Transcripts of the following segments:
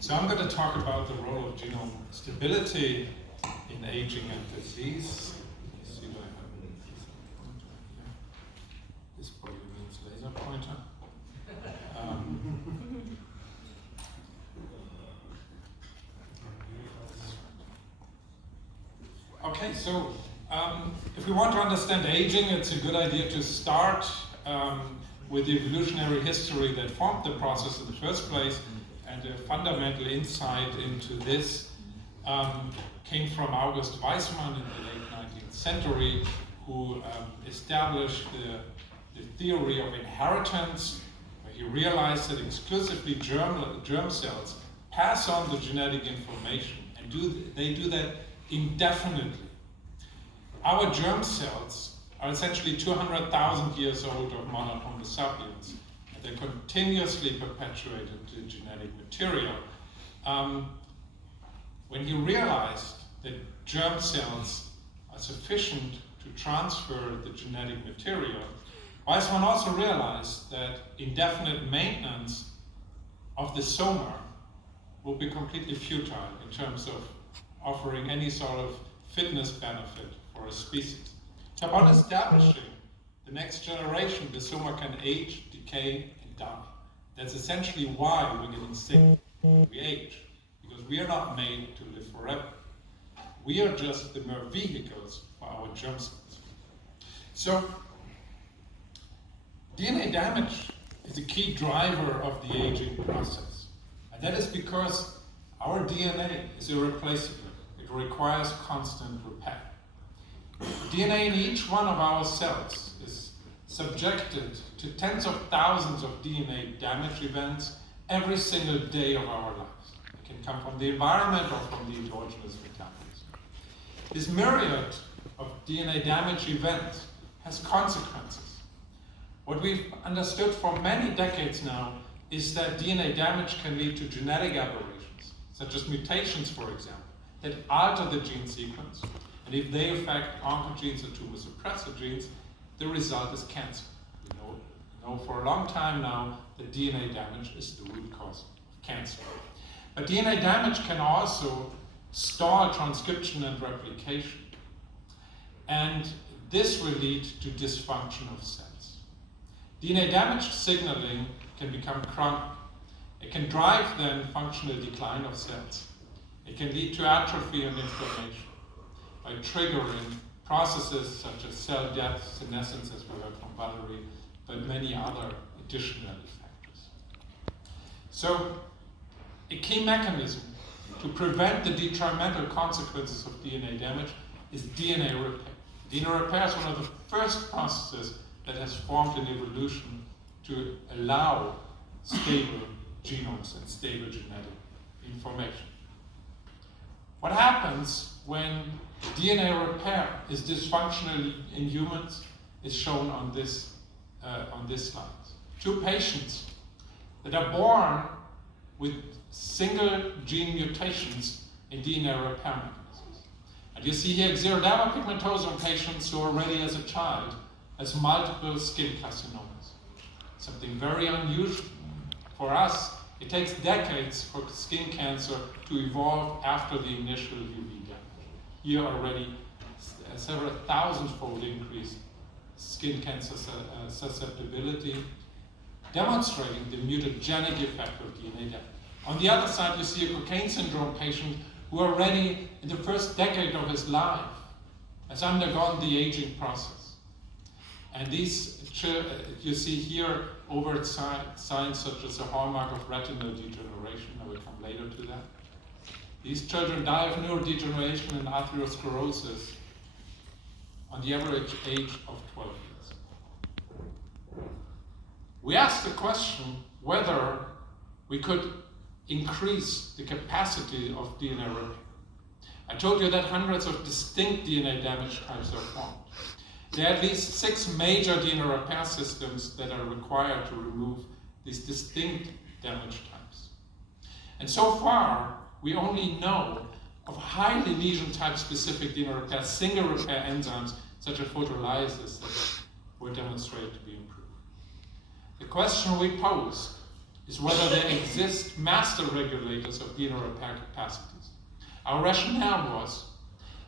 So I'm going to talk about the role of genome stability in aging and disease. Let me see, do I have a laser pointer here? This probably means laser pointer. Okay, so if we want to understand aging, it's a good idea to start with the evolutionary history that formed the process in the first place. And a fundamental insight into this came from August Weismann in the late 19th century, who established the theory of inheritance, where he realized that exclusively germ cells pass on the genetic information, and they do that indefinitely. Our germ cells are essentially 200,000 years old of modern Homo sapiens. They continuously perpetuated the genetic material. When he realized that germ cells are sufficient to transfer the genetic material, Weismann also realized that indefinite maintenance of the soma will be completely futile in terms of offering any sort of fitness benefit for a species. So upon establishing the next generation, the soma can age, decay, and die. That's essentially why we're getting sick when we age, because we are not made to live forever. We are just the mere vehicles for our germ cells. So, DNA damage is a key driver of the aging process. And that is because our DNA is irreplaceable. It requires constant repair. DNA in each one of our cells is subjected to tens of thousands of DNA damage events every single day of our lives. It can come from the environment or from the endogenous metabolism. This myriad of DNA damage events has consequences. What we've understood for many decades now is that DNA damage can lead to genetic aberrations, such as mutations, for example, that alter the gene sequence. And if they affect oncogenes or tumor suppressor genes, the result is cancer. We know for a long time now that DNA damage is the root cause of cancer. But DNA damage can also stall transcription and replication. And this will lead to dysfunction of cells. DNA damage signaling can become chronic. It can drive then functional decline of cells. It can lead to atrophy and inflammation by triggering processes such as cell death, senescence, as we heard from Valerie, but many other additional factors. So, a key mechanism to prevent the detrimental consequences of DNA damage is DNA repair. DNA repair is one of the first processes that has formed in evolution to allow stable genomes and stable genetic information. What happens when DNA repair is dysfunctional in humans is shown on this slide. Two patients that are born with single gene mutations in DNA repair mechanisms. And you see here xeroderma pigmentosum patients who already as a child has multiple skin carcinomas. Something very unusual. For us, it takes decades for skin cancer to evolve after the initial UV damage. Here already several thousand-fold increased skin cancer susceptibility, demonstrating the mutagenic effect of DNA damage. On the other side, you see a cocaine syndrome patient who already in the first decade of his life has undergone the aging process. And these, you see here, overt signs such as a hallmark of retinal degeneration. I will come later to that. These children die of neurodegeneration and atherosclerosis on the average age of 12 years. We asked the question whether we could increase the capacity of DNA repair. I told you that hundreds of distinct DNA damage types are formed. There are at least 6 major DNA repair systems that are required to remove these distinct damage types. And so far, we only know of highly lesion type specific DNA repair, single repair enzymes such as photolysis that were demonstrated to be improved. The question we posed is whether there exist master regulators of DNA repair capacities. Our rationale was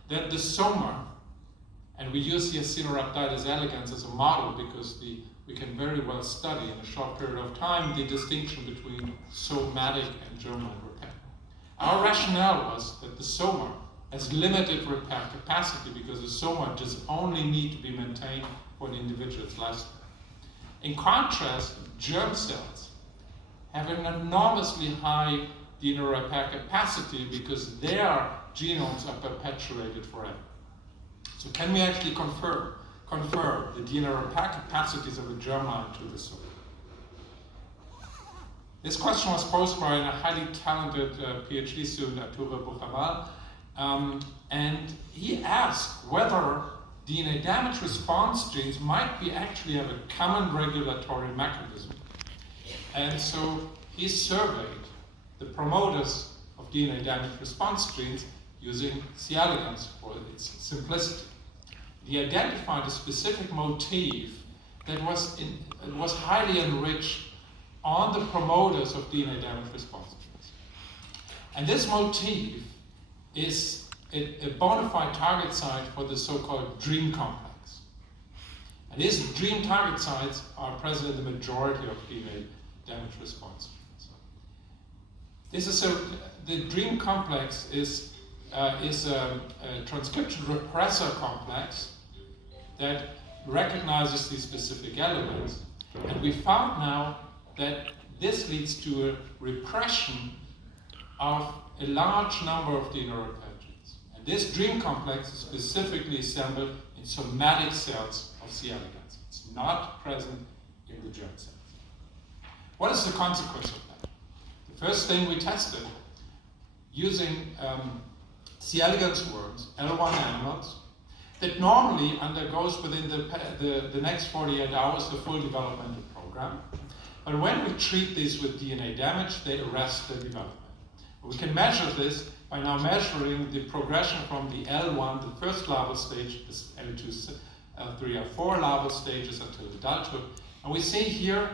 that the soma, and we use here Sinorhabditis elegans as a model because we can very well study in a short period of time the distinction between somatic and germline repair. Our rationale was that the soma has limited repair capacity because the soma just only need to be maintained for an individual's lifespan. In contrast, germ cells have an enormously high DNA repair capacity because their genomes are perpetuated forever. So can we actually confer the DNA repair capacities of a germline to the soma? This question was posed by a highly talented PhD student, Arturo Buchamal, and he asked whether DNA damage response genes might be actually have a common regulatory mechanism. And so he surveyed the promoters of DNA damage response genes using C. elegans for its simplicity. He identified a specific motif that was highly enriched on the promoters of DNA damage response genes. And this motif is a bona fide target site for the so-called dream complex. And these dream target sites are present in the majority of DNA damage response genes. The dream complex is a transcription repressor complex that recognizes these specific elements. And we found now that this leads to a repression of a large number of DNA repair genes. And this dream complex is specifically assembled in somatic cells of C. elegans. It's not present in the germ cells. What is the consequence of that? The first thing we tested using C. elegans worms, L1 animals, that normally undergoes within the next 48 hours the full developmental program. But when we treat these with DNA damage, they arrest the development. We can measure this by now measuring the progression from the L1, the first larval stage, the L2, L3, L4 larval stages until adulthood. And we see here,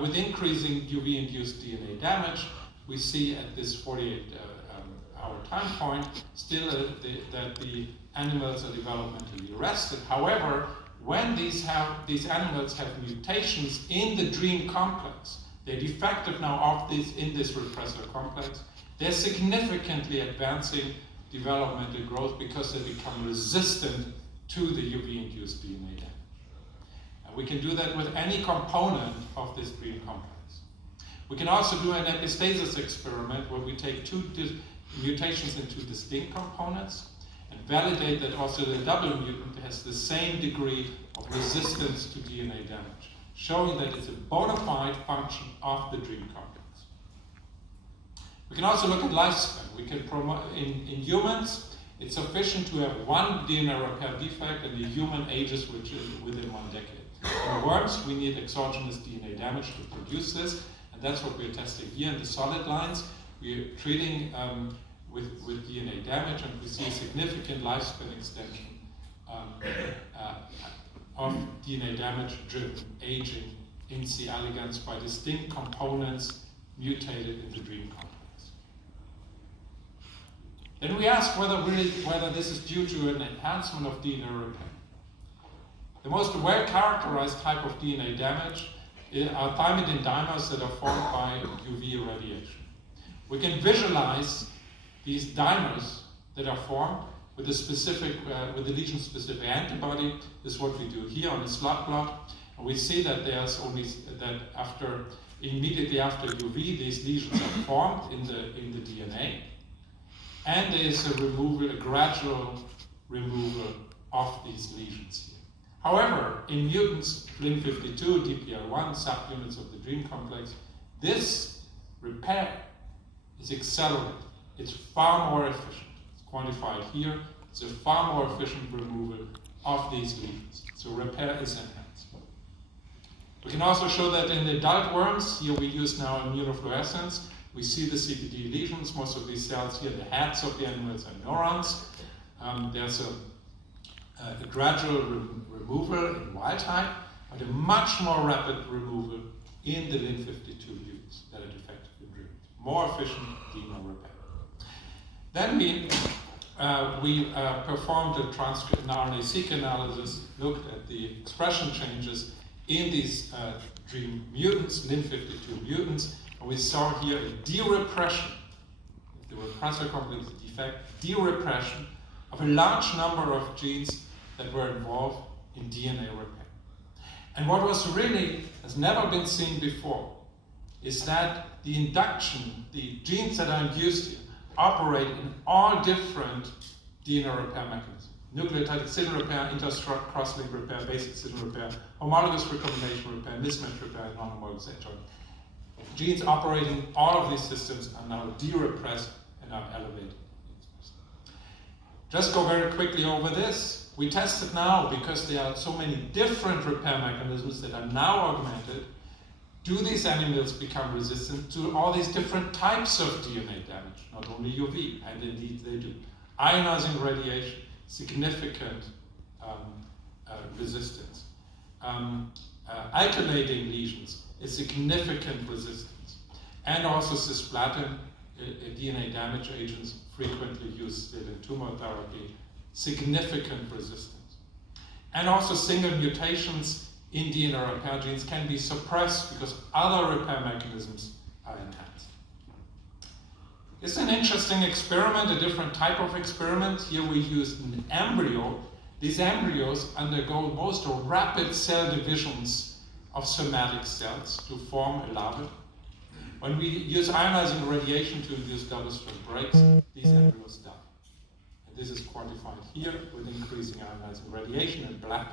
with increasing UV-induced DNA damage, we see at this 48-hour time point still that the animals are developmentally arrested. However, when these animals have mutations in the dream complex, they're defective now in this repressor complex, they're significantly advancing developmental growth because they become resistant to the UV-induced DNA damage. And we can do that with any component of this dream complex. We can also do an epistasis experiment where we take two mutations into distinct components and validate that also the double mutant has the same degree of resistance to DNA damage, showing that it's a bona fide function of the dream complex. We can also look at lifespan. We can in humans, it's sufficient to have one DNA repair defect and the human ages within 1 decade. In worms, we need exogenous DNA damage to produce this, and that's what we're testing here in the solid lines. We're treating with DNA damage, and we see a significant lifespan extension of DNA damage-driven aging in C. elegans by distinct components mutated in the dream complex. Then we ask whether this is due to an enhancement of DNA repair. The most well-characterized type of DNA damage are thymidine dimers that are formed by UV irradiation. We can visualize these dimers that are formed with a lesion-specific antibody. This is what we do here on the slot plot, and we see that there's only immediately after UV, these lesions are formed in the DNA, and there is a gradual removal of these lesions here. However, in mutants FLIN52, DPL1, subunits of the dream complex, this repair is accelerated. It's far more efficient. It's quantified here. It's a far more efficient removal of these lesions. So repair is enhanced. We can also show that in the adult worms, here we use now immunofluorescence. We see the CPD lesions. Most of these cells here, the heads of the animals are neurons. There's a gradual removal in wild type, but a much more rapid removal in the Lin52 mutants that are defective in DREAM. More efficient DNA repair. Then we performed a transcript and RNA-seq analysis, looked at the expression changes in these DREAM mutants, Lin52 mutants, and we saw here a de-repression, if the repressor complex is defect, de-repression of a large number of genes that were involved in DNA repair. And what has never been seen before, is that the induction, the genes that are induced here, operate in all different DNA repair mechanisms. Nucleotide excision repair, inter-struct cross-link repair, base excision repair, homologous recombination repair, mismatch repair, and non-homologous adjoint. Genes operating in all of these systems are now de-repressed and are elevated. Just go very quickly over this. We tested now, because there are so many different repair mechanisms that are now augmented, do these animals become resistant to all these different types of DNA damage, not only UV, and indeed they do. Ionizing radiation, significant resistance. Alkylating lesions, a significant resistance. And also cisplatin, DNA damage agents frequently used still in tumor therapy, significant resistance. And also single mutations in DNA repair genes can be suppressed because other repair mechanisms are enhanced. It's an interesting experiment, a different type of experiment. Here we used an embryo. These embryos undergo most rapid cell divisions of somatic cells to form a larva. When we use ionizing radiation to induce double-strand breaks, these embryos die. And this is quantified here with increasing ionizing radiation in black,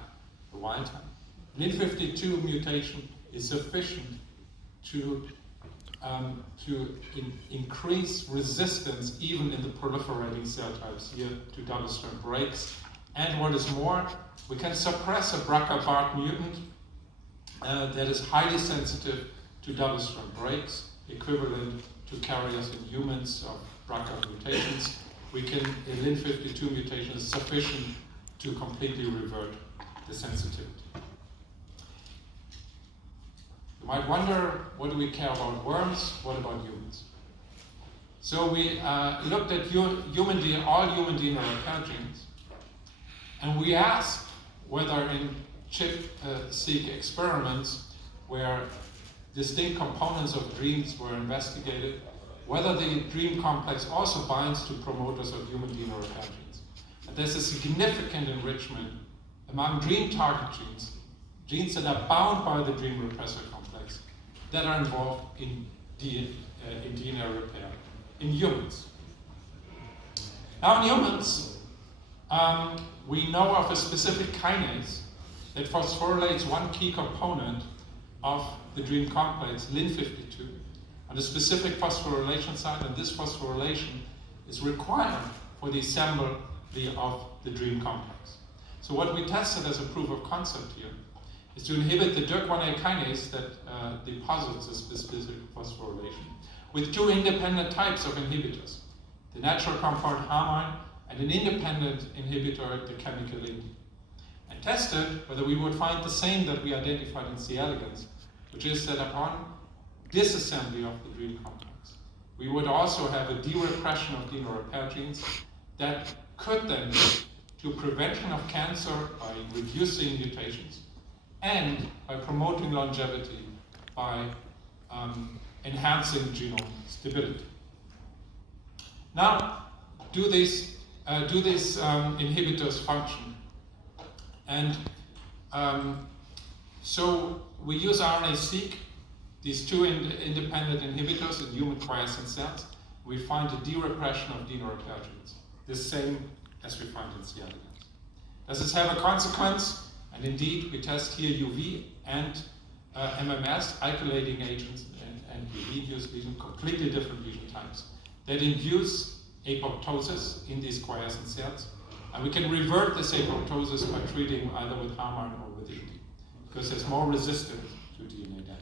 the wild type. Lin52 mutation is sufficient to increase resistance even in the proliferating cell types here to double-strand breaks. And what is more, we can suppress a BRCA-BART mutant that is highly sensitive to double-strand breaks, equivalent to carriers in humans of BRCA mutations. A Lin52 mutation is sufficient to completely revert the sensitivity. You might wonder, what do we care about worms? What about humans? So we looked at all human DNA repair genes, and we asked whether in chip-seq experiments where distinct components of genes were investigated, whether the DREAM complex also binds to promoters of human DNA repair genes. And there's a significant enrichment among DREAM target genes, genes that are bound by the DREAM repressor complex, that are involved in DNA repair in humans. Now in humans, we know of a specific kinase that phosphorylates one key component of the DREAM complex, Lin52, on a specific phosphorylation site, and this phosphorylation is required for the assembly of the DREAM complex. So what we tested as a proof of concept here is to inhibit the DYRK1A kinase that deposits this specific phosphorylation with two independent types of inhibitors, the natural compound harmine and an independent inhibitor, the chemical Ind, and tested whether we would find the same that we identified in C. elegans, which is that upon disassembly of the DREAM complex, we would also have a de-repression of DNA repair genes that could then lead to prevention of cancer by reducing mutations and by promoting longevity by enhancing genome stability. Now, do these inhibitors function? And so we use RNA-seq, these two independent inhibitors in human quiescent cells. We find a de-repression of DNA repair genes, the same as we find in C. elegans. Does this have a consequence? And indeed, we test here UV and MMS, alkylating agents, and UV-induced lesions, completely different lesion types, that induce apoptosis in these quiescent cells. And we can revert this apoptosis by treating either with harmine or with Ind, because there's more resistance to DNA damage.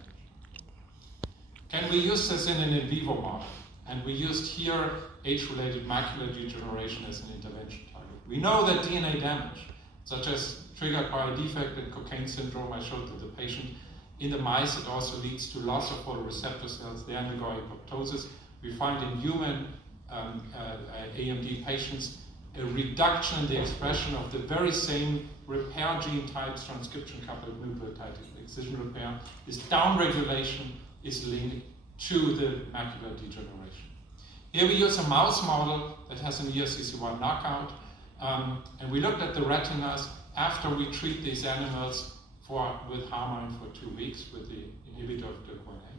Can we use this in an in vivo model? And we used here age-related macular degeneration as an intervention target. We know that DNA damage, such as triggered by a defect in cocaine syndrome I showed to the patient, In the mice, it also leads to loss of photoreceptor cells. They undergo apoptosis. We find in human AMD patients a reduction in the expression of the very same repair gene types, transcription-coupled nucleotide excision repair. This downregulation is linked to the macular degeneration. Here we use a mouse model that has an ERCC1 knockout, and we looked at the retinas after we treat these animals with harmine for 2 weeks with the inhibitor of DYRK1A.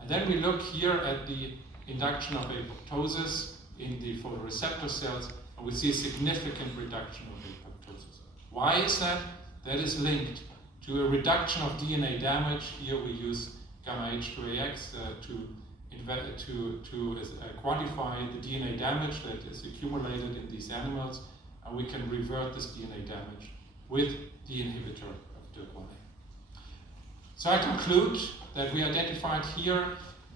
And then we look here at the induction of apoptosis in the photoreceptor cells, and we see a significant reduction of apoptosis. Why is that? That is linked to a reduction of DNA damage. Here we use gamma H2AX to quantify the DNA damage that is accumulated in these animals, and we can revert this DNA damage with the inhibitor of DYRK1A. So I conclude that we identified here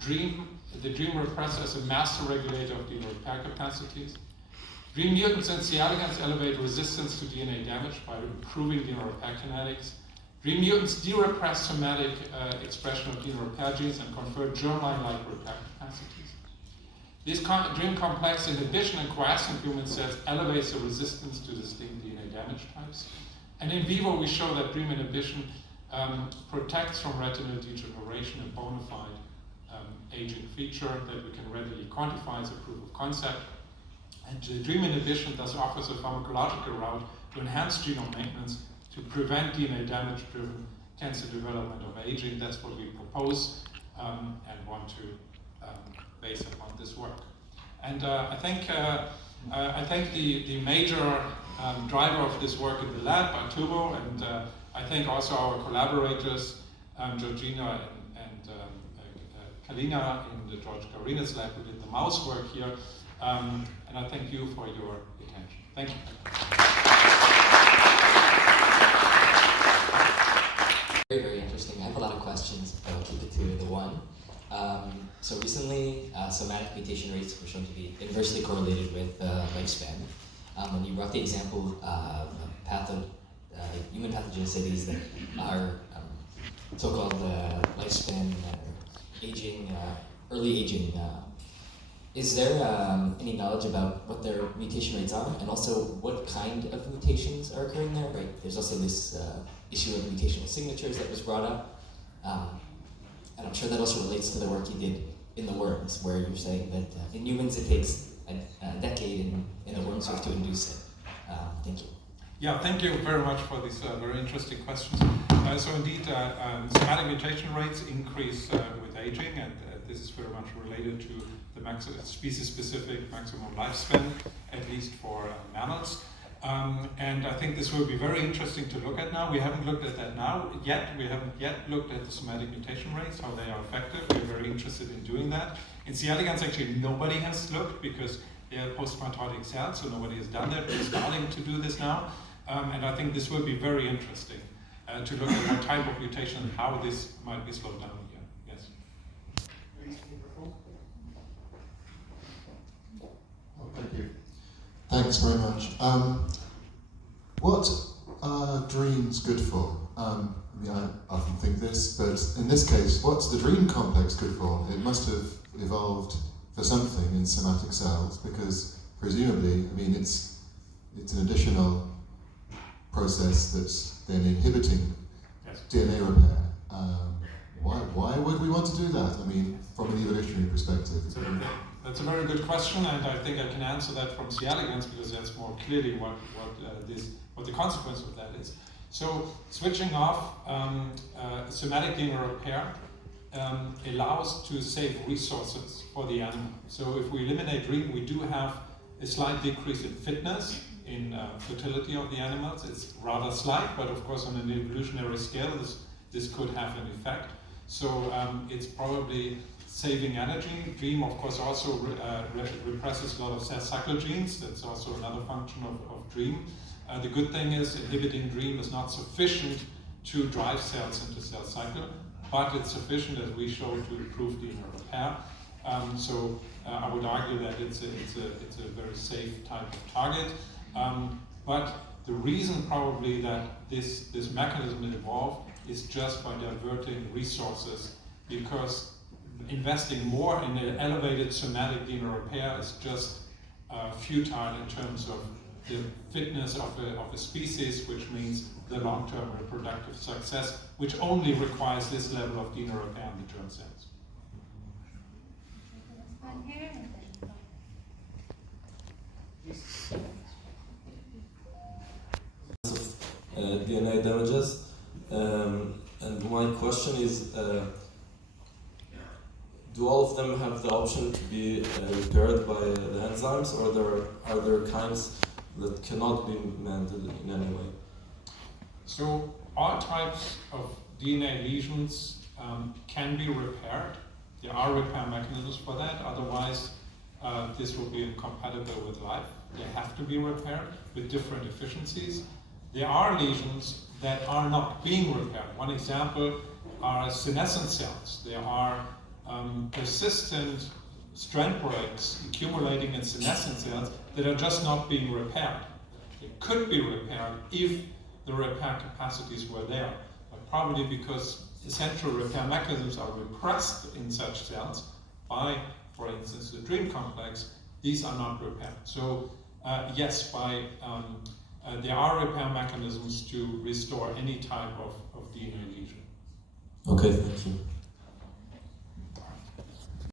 the dream repressor as a master regulator of DNA repair capacities. Dream mutants and C. elegans elevate resistance to DNA damage by improving DNA repair kinetics. Dream mutants de-repress somatic expression of DNA repair genes and confer germline-like repair capacities. This dream complex inhibition in quiescent human cells elevates the resistance to distinct DNA damage types. And in vivo, we show that dream inhibition protects from retinal degeneration, a bona fide aging feature that we can readily quantify as a proof of concept. And the dream inhibition thus offers a pharmacological route to enhance genome maintenance to prevent DNA damage-driven cancer development of aging. That's what we propose and want to base upon this work. And I think the major driver of this work in the lab, Arturo, and I think also our collaborators, Georgina and Kalina in the George Carina's lab who did the mouse work here. And I thank you for your attention. Thank you. Very, very interesting. I have a lot of questions, but I'll keep it to the one. So recently, somatic mutation rates were shown to be inversely correlated with lifespan. When you brought the example of human pathogenicities that are so-called lifespan aging, early aging, is there any knowledge about what their mutation rates are, and also what kind of mutations are occurring there? Right. There's also this issue of mutational signatures that was brought up, and I'm sure that also relates to the work you did in the worms, where you're saying that in humans it takes a decade in a worm to induce it. Thank you. Yeah, thank you very much for these very interesting questions. So indeed, somatic mutation rates increase with aging, and this is very much related to the species-specific maximum lifespan, at least for mammals. And I think this will be very interesting to look at now. We haven't looked at that now yet. We haven't yet looked at the somatic mutation rates, how they are effective. We're very interested in doing that. In C. elegans, actually, nobody has looked because they are post-mitotic cells, so nobody has done that. We're starting to do this now. And I think this will be very interesting to look at what type of mutation and how this might be slowed down here. Yes? Oh, thank you. Thanks very much. What are dreams good for? I often think this, but in this case, what's the dream complex good for? It must have evolved for something in somatic cells, because presumably, it's an additional process that's then inhibiting DNA repair. Why would we want to do that? From an evolutionary perspective. That's a very good question, and I think I can answer that from C. elegans because that's more clearly what the consequence of that is. So switching off somatic DNA repair allows to save resources for the animal. So if we eliminate dream, we do have a slight decrease in fitness, in fertility of the animals. It's rather slight, but of course on an evolutionary scale this could have an effect. So it's probably saving energy. Dream, of course, also represses a lot of cell cycle genes. That's also another function of dream. The good thing is inhibiting dream is not sufficient to drive cells into cell cycle, but it's sufficient, as we showed, to improve DNA repair. So I would argue that it's a very safe type of target. But the reason probably that this mechanism evolved is just by diverting resources, because investing more in an elevated somatic DNA repair is just futile in terms of the fitness of a species, which means the long-term reproductive success, which only requires this level of DNA repair in the germ cells. DNA damages, and my question is, do all of them have the option to be repaired by the enzymes, or are there kinds that cannot be mended in any way? So all types of DNA lesions can be repaired. There are repair mechanisms for that, otherwise this will be incompatible with life. They have to be repaired with different efficiencies. There are lesions that are not being repaired. One example are senescent cells. There are persistent strand breaks accumulating in senescent cells that are just not being repaired. They could be repaired if the repair capacities were there, but probably because essential repair mechanisms are repressed in such cells by, for instance, the dream complex, these are not repaired. So yes, there are repair mechanisms to restore any type of DNA lesion. Okay, thank you.